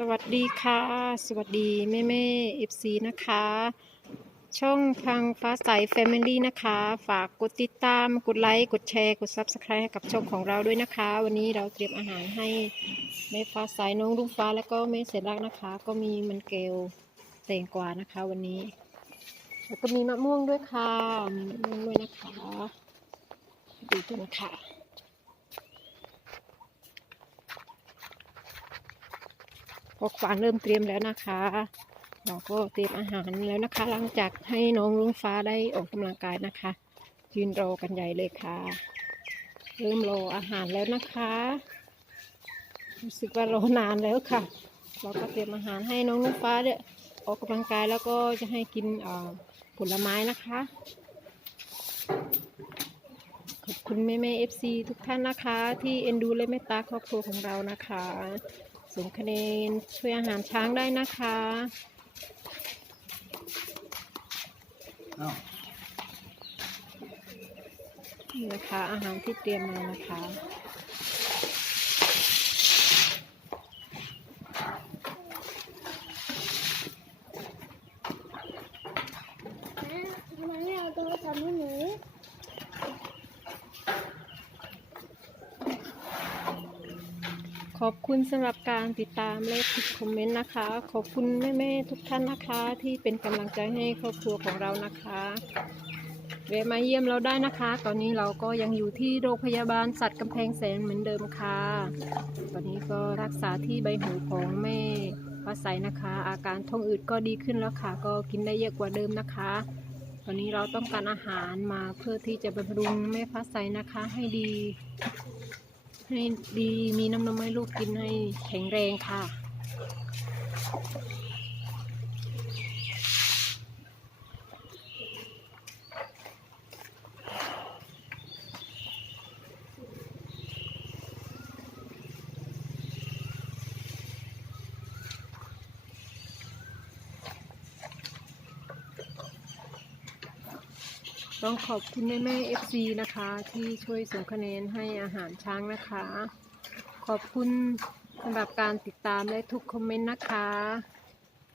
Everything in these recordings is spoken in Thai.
สวัสดีค่ะ สวัสดีแม่แม่เอฟซีนะคะ ช่องทางฟ้าใสแฟมิลี่นะคะ ฝากกดติดตาม กดไลค์ กดแชร์ กด Subscribe ให้กับช่องของเราด้วยนะคะ วันนี้เราเตรียมอาหารให้แม่ฟ้าใสน้องลุงฟ้าแล้วก็แม่เสร็จรักนะคะ ก็มีมันเกลแตงกวานะคะ วันนี้ แล้วก็มีมะม่วงด้วยค่ะ มีมะม่วงด้วยนะคะ ดูกันค่ะ พอขวานเริ่มเตรียมแล้วนะคะ เราก็เตรียมอาหารแล้วนะคะ หลังจากให้น้องลุงฟ้าได้ออกกำลังกายนะคะ ยืนรอกันใหญ่เลยค่ะ เริ่มรออาหารแล้วนะคะรู้สึกว่ารอนานแล้วค่ะ เราก็เตรียมอาหารให้น้องลุงฟ้าเนี่ยออกกำลังกายแล้วก็จะให้กินผลไม้นะคะขอบคุณแม่แม่เอฟซีทุกท่านนะคะ ที่เอ็นดูและเมตตาครอบครัวของเรานะคะ ส่งคะแนนช่วยอาหารช้างได้นะคะอ้าวนี่นะคะ อาหารที่เตรียมมานะคะทำไมไม่เอาโทรศัพท์ให้หนู ข อบคุณสำหรับการติดตามและทุกคอมเมนต์นะคะ ขอบคุณแม่ๆทุกท่านนะคะ ที่เป็นกำลังใจให้ครอบครัวของเรานะคะแวะมาเยี่ยมเราได้นะคะ ตอนนี้เราก็ยังอยู่ที่โรงพยาบาลสัตว์กำแพงแสนเหมือนเดิมค่ะ ตอนนี้ก็รักษาที่ใบหูของแม่ฟ้าใสนะคะ อาการท้องอืดก็ดีขึ้นแล้วค่ะ ก็กินได้เยอะกว่าเดิมนะคะ ตอนนี้เราต้องการอาหารมาเพื่อที่จะบำรุงแม่ฟ้าใสนะคะให้ดี ให้ดีมีน้ำนมให้ลูกกินให้แข็งแรงค่ะ ต้องขอบคุณแม่แม่เอฟซีนะคะ ที่ช่วยส่งคะแนนให้อาหารช้างนะคะ ขอบคุณสำหรับการติดตามและทุกคอมเมนต์นะคะ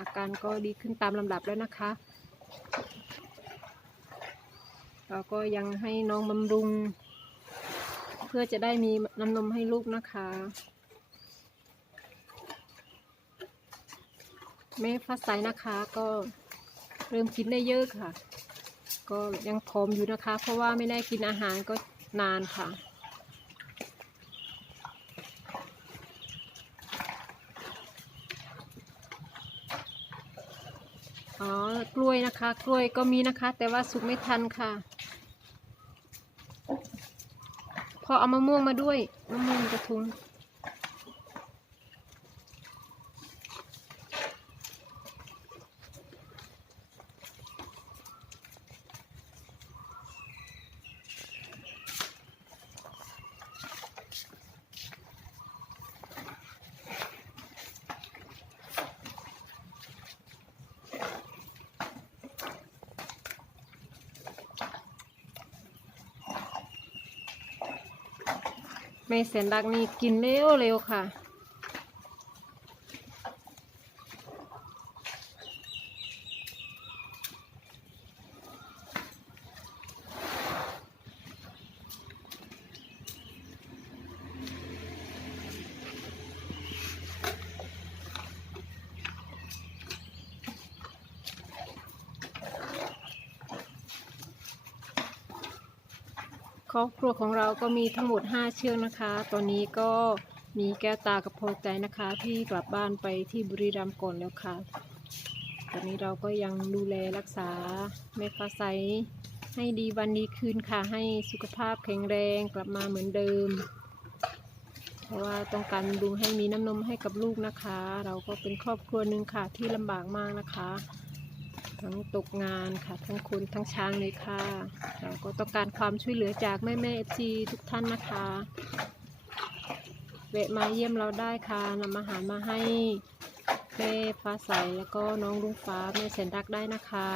อาการก็ดีขึ้นตามลำดับแล้วนะคะเราก็ยังให้น้องบำรุง เพื่อจะได้มีน้ำนมให้ลูกนะคะ แม่ฟ้าใสนะคะก็เริ่มกินได้เยอะค่ะ ก็ยังผอมอยู่นะคะ เพราะว่าไม่ได้กินอาหารก็นานค่ะ อ๋อกล้วยนะคะ กล้วยก็มีนะคะ แต่ว่าสุกไม่ทันค่ะ พอเอามะม่วงมาด้วยมะม่วงกระทุง แม่แสนรักนี่กินเร็วเร็วค่ะ ครอบครัวของเราก็มีทั้งหมด 5 เชือกนะคะ ตอนนี้ก็มีแก้วตากับโพใจนะคะ ที่กลับบ้านไปที่บุรีรัมย์ก่อนแล้วค่ะ ตอนนี้เราก็ยังดูแลรักษาแม่ฟ้าใสให้ดีวันดีคืนค่ะ ให้สุขภาพแข็งแรงกลับมาเหมือนเดิม เพราะว่าต้องการดูให้มีน้ำนมให้กับลูกนะคะ เราก็เป็นครอบครัวหนึ่งค่ะที่ลำบากมากนะคะ ทั้งตกงานค่ะ ทั้งคนทั้งช้างเลยค่ะ เราก็ต้องการความช่วยเหลือจากแม่แม่เอฟซีทุกท่านนะคะเวะมาเยี่ยมเราได้ค่ะนำอาหารมาให้แม่ฟ้าใสแล้วก็น้องลุงฟ้าแม่แสนรักได้นะคะ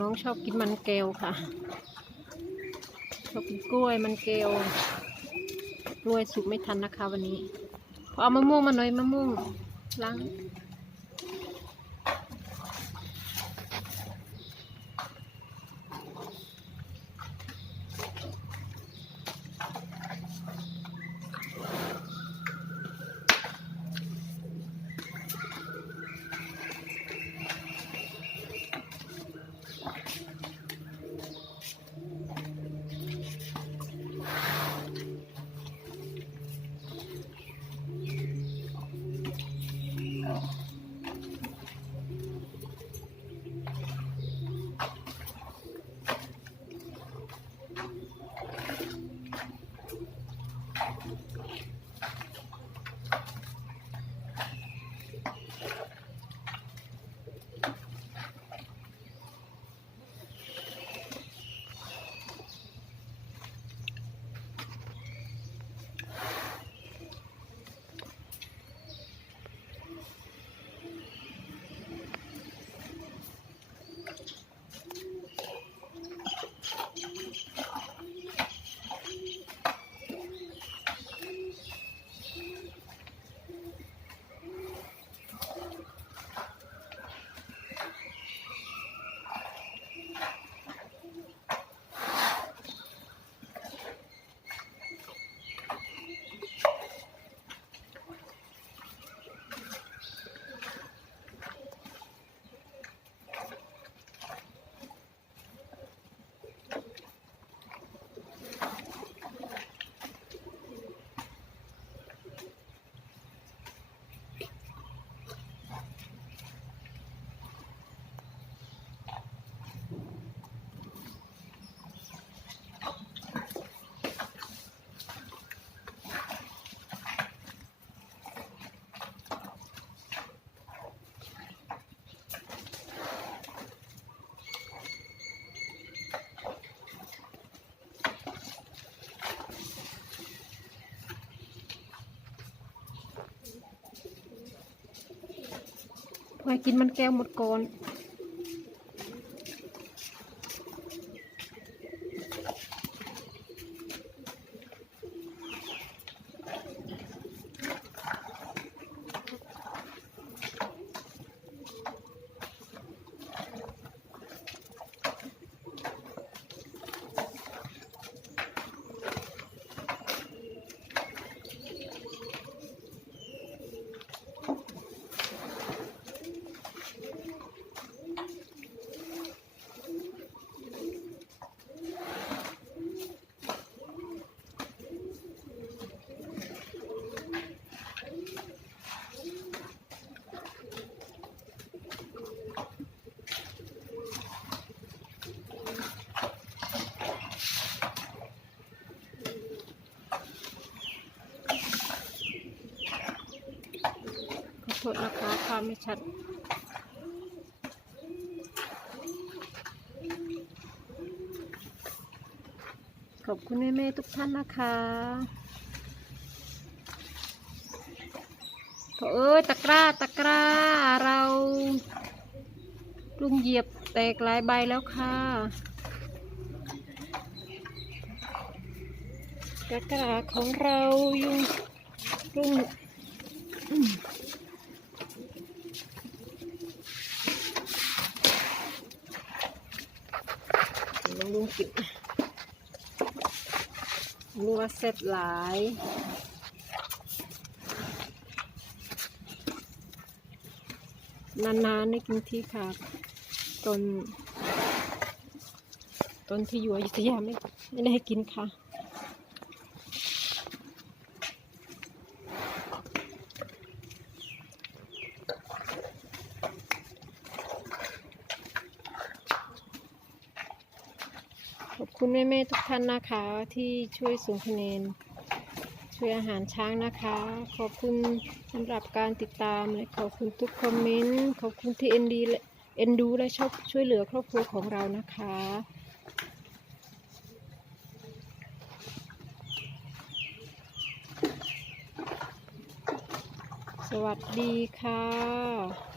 น้องชอบกินมันแก้วค่ะ ชอบกินกล้วยมันแก้วกล้วยสุกไม่ทันนะคะวันนี้พอเอามะม่วงมาหน่อยมะม่วงล้าง พอกินมันแก้วหมดก่อน โทษนะคะภาพไม่ชัดขอบคุณแม่ๆทุกท่านนะคะโถเอ้ยตะกร้าตะกร้าเราลุงเหยียบแตกหลายใบแล้วค่ะ ตะกร้าของเรายุงลุง ลุงกินลุงว่าเสร็จหลายนานๆได้กินที่ค่ะตนตนที่อยู่อยุธยาไม่ไม่ได้ให้กินค่ะ คุณแม่ๆทุกท่านนะคะที่ช่วยส่งคะแนน ช่วยอาหารช้างนะคะ ขอบคุณสำหรับการติดตามและขอบคุณทุกคอมเมนต์ขอบคุณที่เอ็นดีเอ็นดูและชอบช่วยเหลือครอบครัวของเรานะคะสวัสดีค่ะ